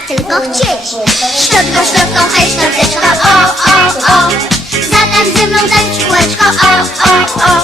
tylko chcieć. Szczotko, szczotko, hej, szczoteczko, o, o, o. Zatem ze mną, tańcz kółeczko, o, o, o.